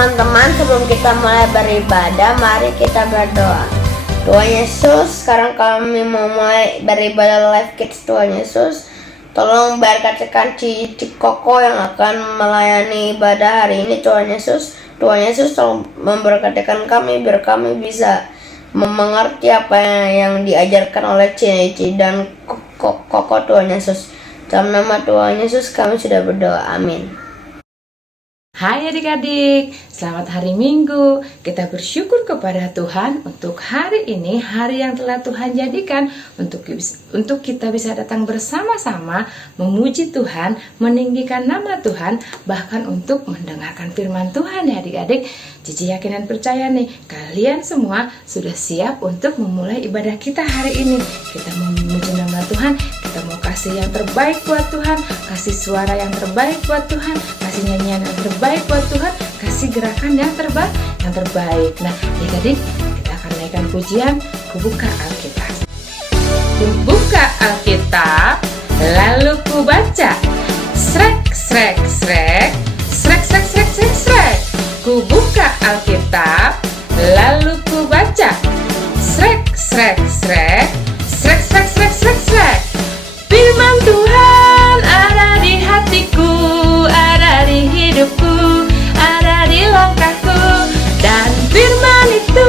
teman-teman, sebelum kita mulai beribadah, mari kita berdoa. Tuhan Yesus, sekarang kami mau mulai beribadah Live Kids. Tuhan Yesus, tolong berkatikan Cici Koko yang akan melayani ibadah hari ini. Tuhan Yesus tolong memberkatikan kami biar kami bisa mengerti apa yang diajarkan oleh Cici dan Koko. Tuhan Yesus, dalam nama Tuhan Yesus kami sudah berdoa, amin. Hai adik-adik, selamat hari Minggu. Kita bersyukur kepada Tuhan untuk hari ini, hari yang telah Tuhan jadikan untuk kita bisa datang bersama-sama memuji Tuhan, meninggikan nama Tuhan, bahkan untuk mendengarkan firman Tuhan ya adik-adik. Cici yakin dan percaya nih, kalian semua sudah siap untuk memulai ibadah kita hari ini. Kita mau memuji nama Tuhan, kita mau kasih yang terbaik buat Tuhan, kasih suara yang terbaik buat Tuhan, kasih nyanyian yang terbaik buat Tuhan, kasih gerakan yang terbaik. Nah, adik-adik, kita akan naikkan pujian. Kubuka Alkitab. Kubuka Alkitab, lalu ku baca. Srek, srek, srek, srek, srek, srek, srek, srek. Kubuka Alkitab, lalu ku baca. Srek, srek, srek, srek, srek, srek, srek, srek. Firman Tuhan ada di hatiku, ada di hidupku, ada di langkahku, dan firman itu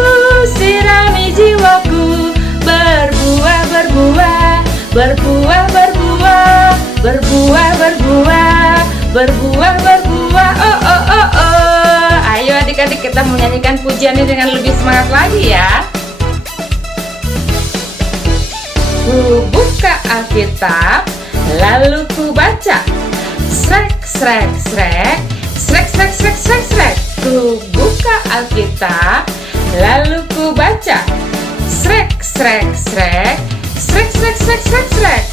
sirami jiwaku, berbuah, berbuah, berbuah, berbuah, berbuah, berbuah, berbuah, berbuah. Oh, oh, oh, oh. Ayo adik-adik, kita menyanyikan pujian ini dengan lebih semangat lagi ya. Ku buka Alkitab, lalu ku baca. Srek, srek, srek, srek, srek, srek, srek, srek. Ku buka Alkitab, lalu ku baca. Srek, srek, srek, srek, srek, srek, srek, srek.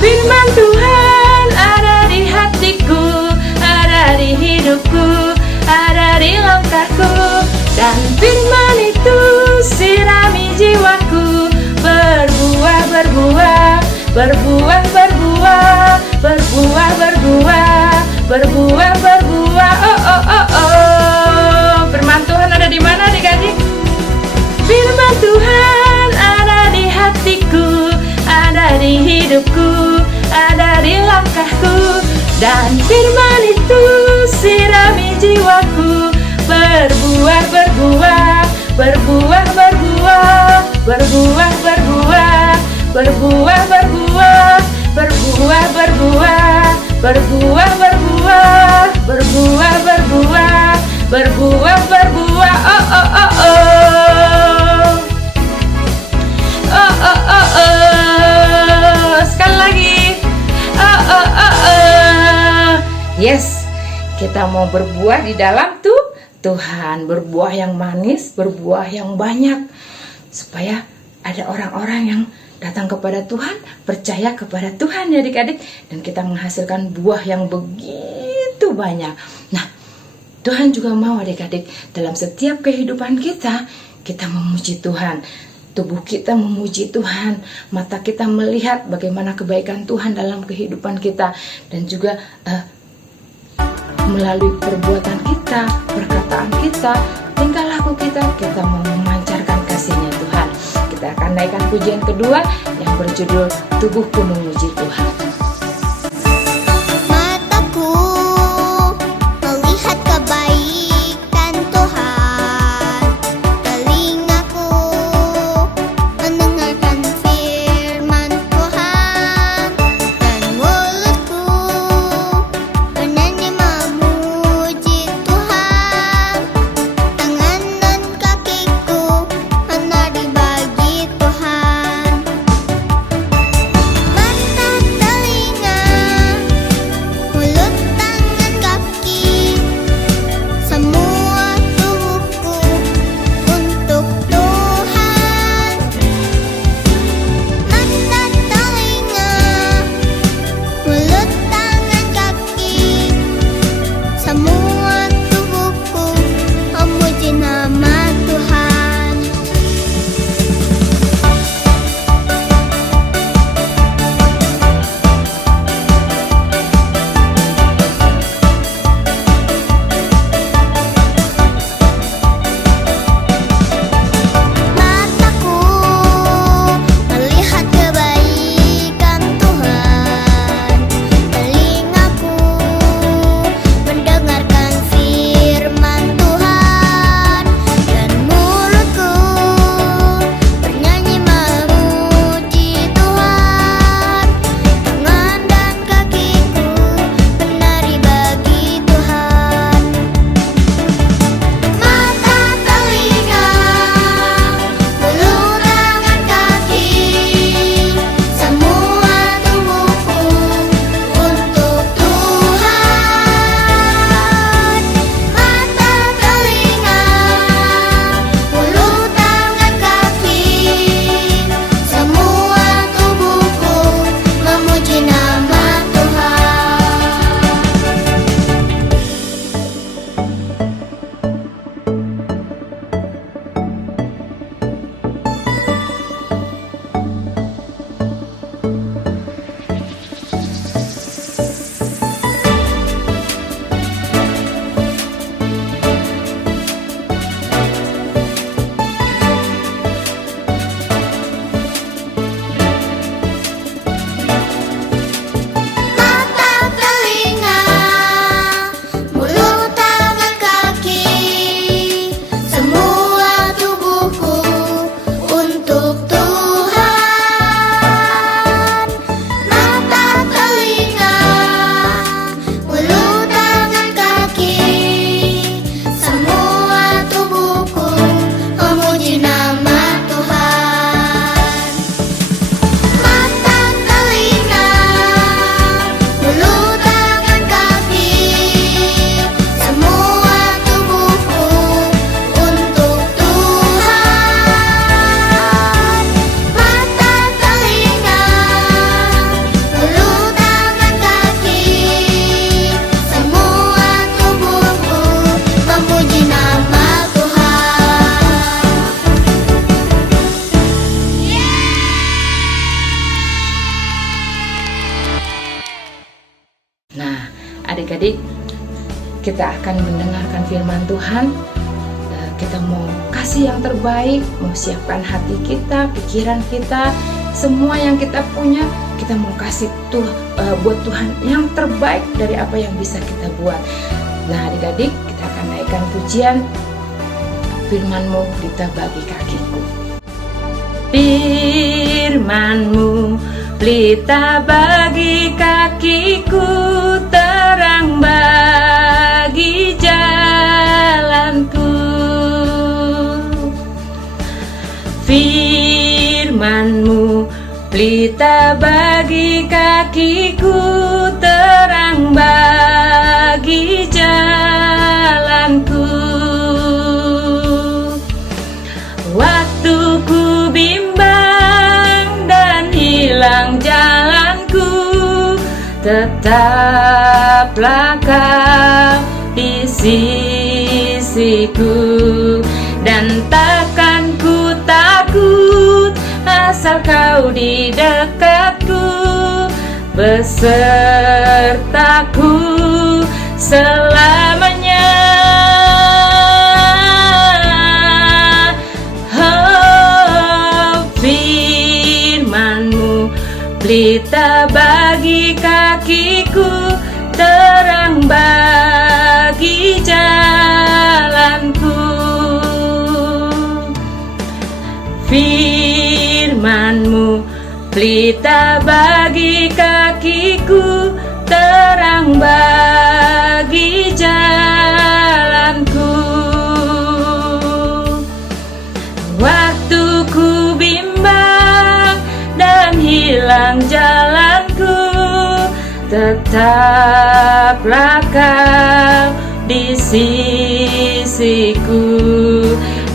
Firman Tuhan ada di hatiku, ada di hidupku, ada di langkahku, dan firman itu sirami jiwaku, berbuah, berbuah, berbuah, berbuah, berbuah, berbuah, berbuah, berbuah. Oh, oh, oh, oh. Firman Tuhan ada di mana adik-adik? Firman Tuhan ada di hatiku, ada di hidupku, ada di langkahku, dan firman itu sirami jiwaku, berbuah, berbuah, berbuah, berbuah, berbuah, berbuah, berbuah, berbuah, berbuah, berbuah, berbuah, berbuah, berbuah, berbuah, berbuah, berbuah. Oh, oh, oh, oh. Oh, oh, oh, oh. Sekali lagi. Oh, oh, oh, oh. Yes, kita mau berbuah di dalam Tuhan, berbuah yang manis, berbuah yang banyak, supaya ada orang-orang yang datang kepada Tuhan, percaya kepada Tuhan ya adik-adik, dan kita menghasilkan buah yang begitu banyak. Nah, Tuhan juga mau adik-adik dalam setiap kehidupan kita, kita memuji Tuhan. Tubuh kita memuji Tuhan, mata kita melihat bagaimana kebaikan Tuhan dalam kehidupan kita, dan juga melalui perbuatan kita, perkataan kita, tingkah laku kita mau memancarkan kasih-Nya Tuhan. Kita akan naikkan pujian kedua yang berjudul Tubuhku Memuji Tuhan. Mataku melihat kebaikan Tuhan, telingaku mendengarkan firman Tuhan, dan mulutku bernyanyi memuji Tuhan. Tangan dan kakiku menari bagi Tuhan. Mata, telinga, adik-adik, kita akan mendengarkan firman Tuhan. Kita mau kasih yang terbaik, mau siapkan hati kita, pikiran kita, semua yang kita punya, kita mau kasih buat Tuhan yang terbaik dari apa yang bisa kita buat. Nah adik-adik, kita akan naikkan pujian, firman-Mu pelita bagi kakiku. Firman-Mu pelita bagi kakiku, terang bagi jalanku. Firman-Mu pelita bagi kakiku, terang bagi jalanku. Waktu ku bimbang dan hilang jalanku, tetaplah Kau di sisiku, dan takkan ku takut asal Kau di dekatku, besertaku selamanya. Oh, firman-Mu pelita bagi kakiku, terang bagi jalanku. Firman-Mu pelita bagi kakiku, terang bagi jalanku. Waktu ku bimbang dan hilang jalanku, tetaplah Kau di sisiku,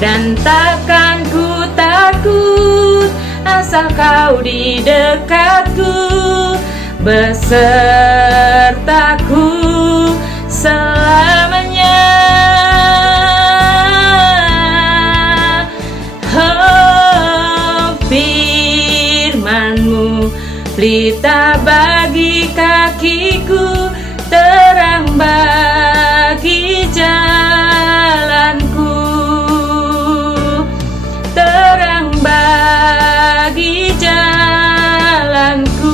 dan takkan ku takut asal Kau di dekatku, besertaku selamanya. Oh, firman-Mu pelita bagi kakiku, terang bagi jalanku, terang bagi jalanku.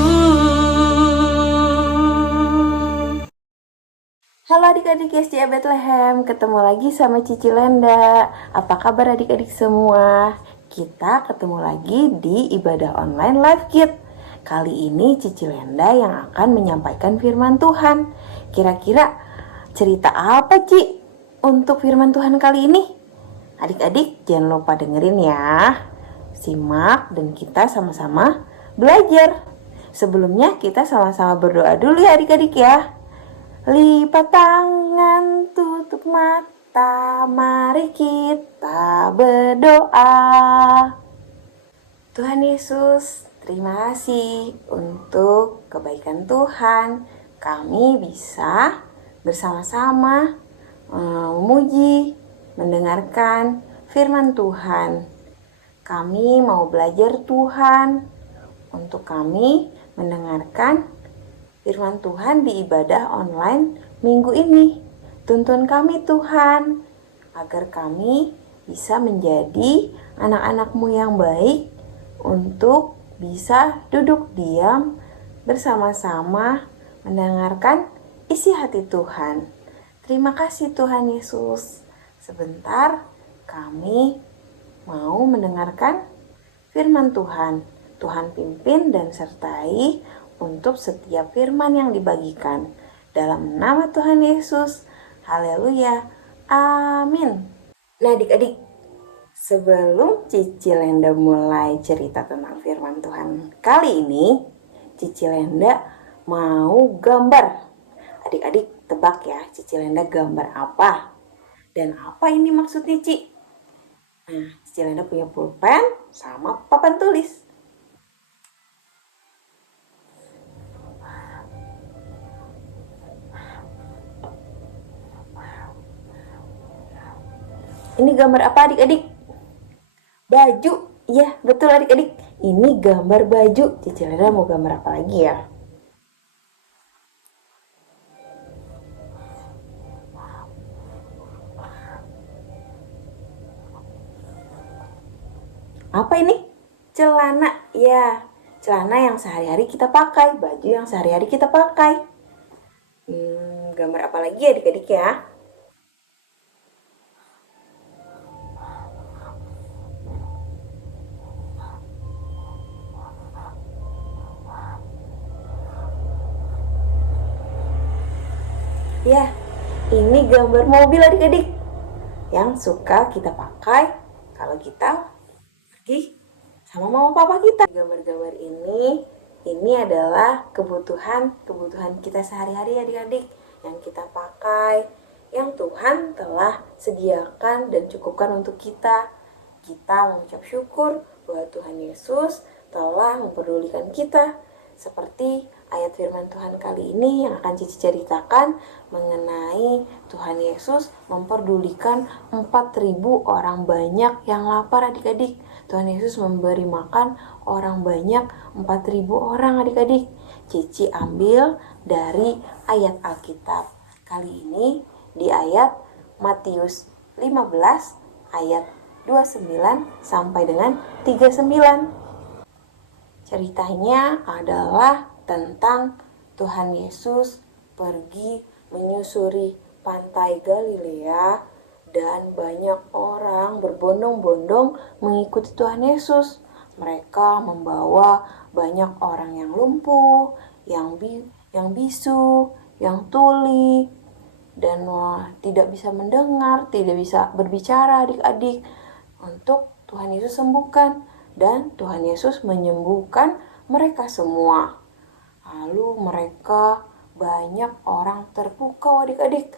Halo adik-adik SDA Bethlehem, ketemu lagi sama Cici Lenda. Apa kabar adik-adik semua? Kita ketemu lagi di ibadah online Live Kid. Kali ini Cici Lenda yang akan menyampaikan firman Tuhan. Kira-kira cerita apa Ci untuk firman Tuhan kali ini? Adik-adik jangan lupa dengerin ya. Simak dan kita sama-sama belajar. Sebelumnya kita sama-sama berdoa dulu ya adik-adik ya. Lipat tangan, tutup mata, mari kita berdoa. Tuhan Yesus, terima kasih untuk kebaikan Tuhan. Kami bisa bersama-sama memuji, mendengarkan firman Tuhan. Kami mau belajar Tuhan untuk kami mendengarkan firman Tuhan di ibadah online minggu ini. Tuntun kami Tuhan, agar kami bisa menjadi anak-anak-Mu yang baik untuk bisa duduk diam bersama-sama mendengarkan isi hati Tuhan. Terima kasih Tuhan Yesus. Sebentar kami mau mendengarkan firman Tuhan. Tuhan pimpin dan sertai untuk setiap firman yang dibagikan. Dalam nama Tuhan Yesus, haleluya, amin. Nah adik-adik, sebelum Cici Lenda mulai cerita tentang firman Tuhan kali ini, Cici Lenda mau gambar. Adik-adik tebak ya, Cici Lenda gambar apa? Dan apa ini maksudnya Ci? Nah, Cici Lenda punya pulpen sama papan tulis. Ini gambar apa adik-adik? Baju. Iya, betul adik-adik. Ini gambar baju. Cici Lenda mau gambar apa lagi ya? Apa ini? Celana. Ya, celana yang sehari-hari kita pakai, baju yang sehari-hari kita pakai. Gambar apa lagi ya adik-adik ya? Ya, ini gambar mobil adik-adik yang suka kita pakai kalau kita pergi sama mama papa kita. Gambar-gambar ini adalah kebutuhan kita sehari-hari adik-adik yang kita pakai, yang Tuhan telah sediakan dan cukupkan untuk kita. Kita mengucap syukur bahwa Tuhan Yesus telah memperdulikan kita. Seperti ayat firman Tuhan kali ini yang akan Cici ceritakan mengenai Tuhan Yesus memperdulikan 4.000 orang banyak yang lapar adik-adik. Tuhan Yesus memberi makan orang banyak 4.000 orang adik-adik. Cici ambil dari ayat Alkitab. Kali ini di ayat Matius 15 ayat 29 sampai dengan 39. Ceritanya adalah tentang Tuhan Yesus pergi menyusuri pantai Galilea dan banyak orang berbondong-bondong mengikuti Tuhan Yesus. Mereka membawa banyak orang yang lumpuh, yang bisu, yang tuli, dan tidak bisa mendengar, tidak bisa berbicara adik-adik. Untuk Tuhan Yesus sembuhkan. Dan Tuhan Yesus menyembuhkan mereka semua. Lalu mereka banyak orang terpukau adik-adik.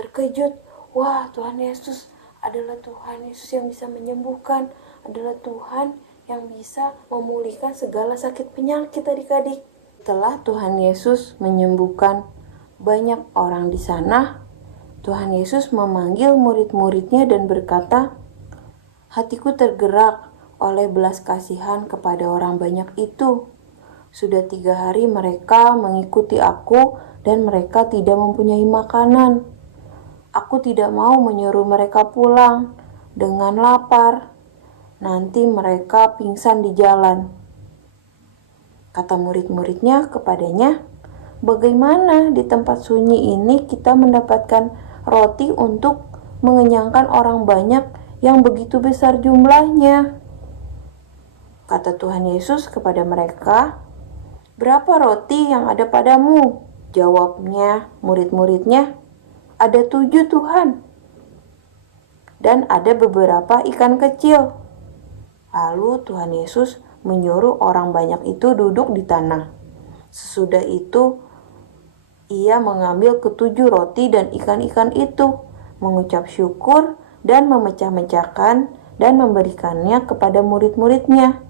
Terkejut. Wah, Tuhan Yesus adalah Tuhan Yesus yang bisa menyembuhkan. Adalah Tuhan yang bisa memulihkan segala sakit penyakit adik-adik. Setelah Tuhan Yesus menyembuhkan banyak orang di sana, Tuhan Yesus memanggil murid-muridnya dan berkata, "Hatiku tergerak oleh belas kasihan kepada orang banyak itu. Sudah 3 hari mereka mengikuti aku dan mereka tidak mempunyai makanan. Aku tidak mau menyuruh mereka pulang dengan lapar. Nanti mereka pingsan di jalan." Kata murid-muridnya kepadanya, "Bagaimana di tempat sunyi ini kita mendapatkan roti untuk mengenyangkan orang banyak yang begitu besar jumlahnya?" Kata Tuhan Yesus kepada mereka, "Berapa roti yang ada padamu?" Jawabnya murid-muridnya, "Ada 7 Tuhan. Dan ada beberapa ikan kecil." Lalu Tuhan Yesus menyuruh orang banyak itu duduk di tanah. Sesudah itu, ia mengambil ke-7 roti dan ikan-ikan itu, mengucap syukur dan memecah-mecahkan dan memberikannya kepada murid-muridnya.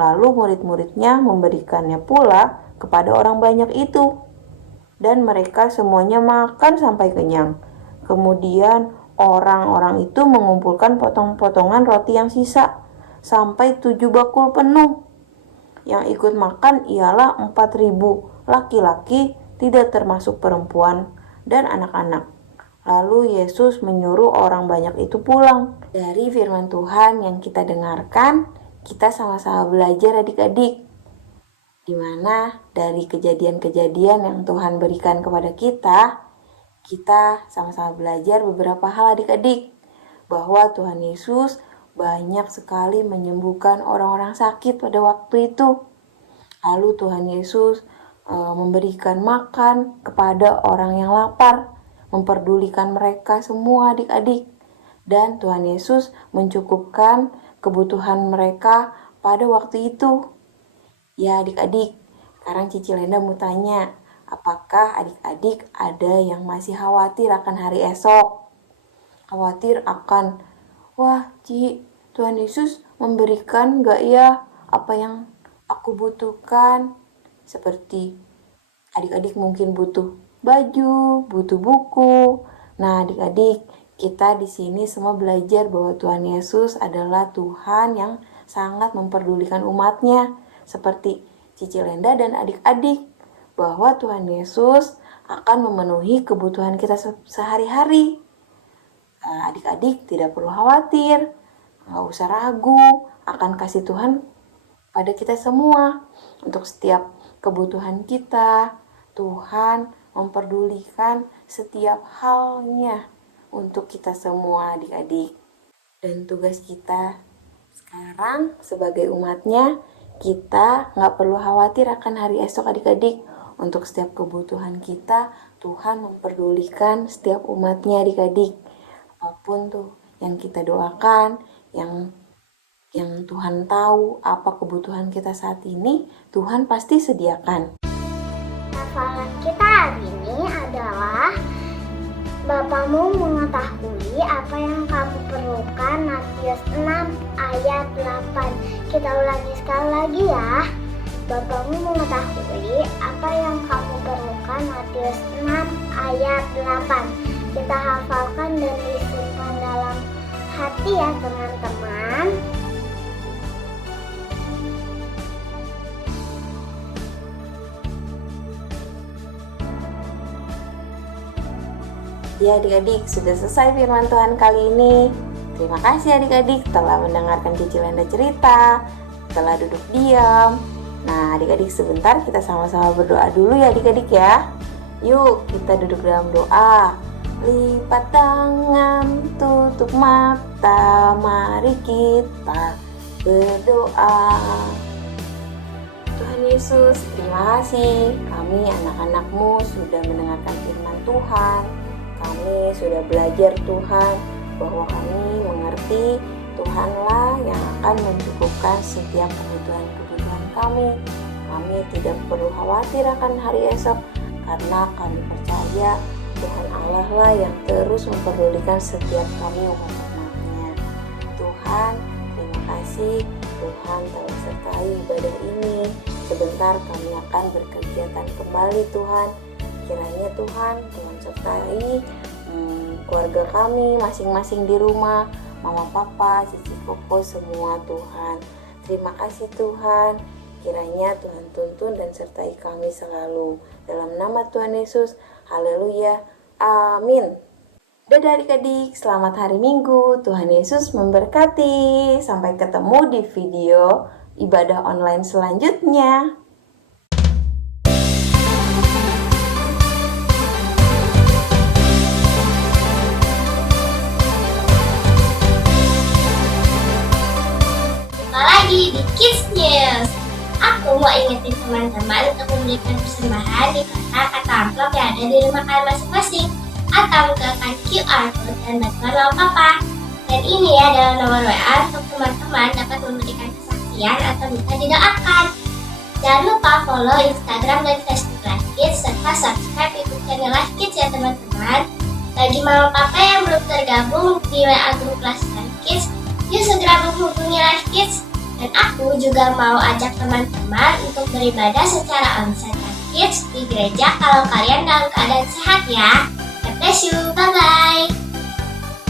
Lalu murid-muridnya memberikannya pula kepada orang banyak itu. Dan mereka semuanya makan sampai kenyang. Kemudian orang-orang itu mengumpulkan potong-potongan roti yang sisa sampai 7 bakul penuh. Yang ikut makan ialah 4.000 laki-laki, tidak termasuk perempuan dan anak-anak. Lalu Yesus menyuruh orang banyak itu pulang. Dari firman Tuhan yang kita dengarkan, kita sama-sama belajar adik-adik, di mana dari kejadian-kejadian yang Tuhan berikan kepada kita sama-sama belajar beberapa hal adik-adik, bahwa Tuhan Yesus banyak sekali menyembuhkan orang-orang sakit pada waktu itu. Lalu Tuhan Yesus memberikan makan kepada orang yang lapar, memperdulikan mereka semua adik-adik. Dan Tuhan Yesus mencukupkan kebutuhan mereka pada waktu itu. Ya adik-adik, sekarang Cici Lenda mau tanya, apakah adik-adik ada yang masih khawatir akan hari esok? Khawatir akan, wah Ci, Tuhan Yesus memberikan gak ya apa yang aku butuhkan? Seperti adik-adik mungkin butuh baju, butuh buku. Nah adik-adik, kita di sini semua belajar bahwa Tuhan Yesus adalah Tuhan yang sangat memperdulikan umatnya. Seperti Cici Lenda dan adik-adik, bahwa Tuhan Yesus akan memenuhi kebutuhan kita sehari-hari. Adik-adik tidak perlu khawatir. nggak usah ragu akan kasih Tuhan pada kita semua. Untuk setiap kebutuhan kita, Tuhan memperdulikan setiap halnya untuk kita semua adik-adik. Dan tugas kita sekarang sebagai umatnya, kita nggak perlu khawatir akan hari esok adik-adik. Untuk setiap kebutuhan kita, Tuhan memperdulikan setiap umatnya adik-adik. Apapun tuh yang kita doakan, yang Tuhan tahu apa kebutuhan kita saat ini, Tuhan pasti sediakan. Hafalan kita hari ini adalah Bapamu mengetahui apa yang kamu perlukan, Matius 6 ayat 8. Kita ulangi sekali lagi ya. Bapamu mengetahui apa yang kamu perlukan, Matius 6 ayat 8. Kita hafalkan dan disimpan dalam hati ya teman-teman. Ya adik-adik, sudah selesai firman Tuhan kali ini. Terima kasih adik-adik telah mendengarkan Cici Lenda cerita, telah duduk diam. Nah adik-adik sebentar kita sama-sama berdoa dulu ya adik-adik ya. Yuk kita duduk dalam doa. Lipat tangan, tutup mata, mari kita berdoa. Tuhan Yesus, terima kasih kami anak-anak-Mu sudah mendengarkan firman Tuhan. Kami sudah belajar Tuhan bahwa kami mengerti Tuhanlah yang akan mencukupkan setiap kebutuhan-kebutuhan kami. Kami tidak perlu khawatir akan hari esok karena kami percaya Tuhan Allah lah yang terus memperdulikan setiap kami umat-umatnya. Tuhan, terima kasih Tuhan telah sertai ibadah ini. Sebentar kami akan berkegiatan kembali Tuhan. Kiranya Tuhan sertai keluarga kami masing-masing di rumah, mama papa, cici koko semua Tuhan. Terima kasih Tuhan. Kiranya Tuhan tuntun dan sertai kami selalu. Dalam nama Tuhan Yesus, haleluya, amin. Dadah adik-adik, selamat hari Minggu. Tuhan Yesus memberkati. Sampai ketemu di video ibadah online selanjutnya. Lagi di Kids News. Aku mau ingetin teman-teman untuk memberikan persembahan di kata amplop yang ada di rumah kalian masing-masing atau menggunakan QR code dan bantuan mama papa. Dan ini adalah nomor WA untuk teman-teman dapat memberikan kesaksian atau minta didoakan. Jangan lupa follow Instagram dan Facebook Live Kids serta subscribe YouTube channel Live Kids ya teman-teman. Bagi mama papa yang belum tergabung di WA grup Live Kids, yuk segera menghubungi Live Kids. Dan aku juga mau ajak teman-teman untuk beribadah secara onsite Live Kids di gereja kalau kalian dalam keadaan sehat ya. God bless you, bye-bye.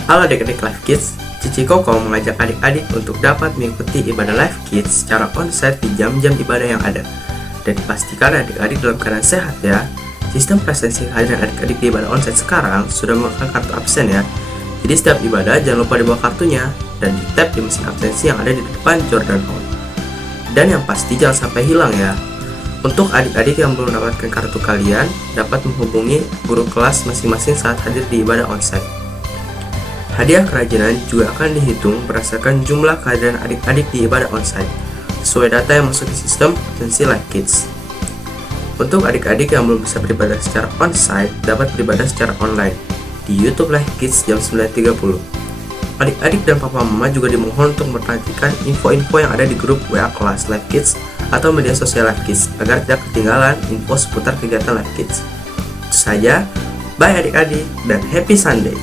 Halo adik-adik Live Kids, Cici Koko mengajak adik-adik untuk dapat mengikuti ibadah Live Kids secara onsite di jam-jam ibadah yang ada. Dan pastikan adik-adik dalam keadaan sehat ya. Sistem presensi kehadiran adik-adik di ibadah onsite sekarang sudah menggunakan kartu absen ya. Jadi setiap ibadah jangan lupa dibawa kartunya dan di tap di mesin absensi yang ada di depan Jordan Hall. Dan yang pasti jangan sampai hilang ya. Untuk adik-adik yang belum mendapatkan kartu kalian dapat menghubungi guru kelas masing-masing saat hadir di ibadah onsite. Hadiah kerajinan juga akan dihitung berdasarkan jumlah kehadiran adik-adik di ibadah onsite sesuai data yang masuk di sistem absensi Live Kids. Untuk adik-adik yang belum bisa beribadah secara onsite dapat beribadah secara online di YouTube Live Kids jam 9.30. Adik-adik dan papa mama juga dimohon untuk memperhatikan info-info yang ada di grup WA kelas Live Kids atau media sosial Live Kids agar tidak ketinggalan info seputar kegiatan Live Kids. Itu saja, bye adik-adik dan happy Sunday.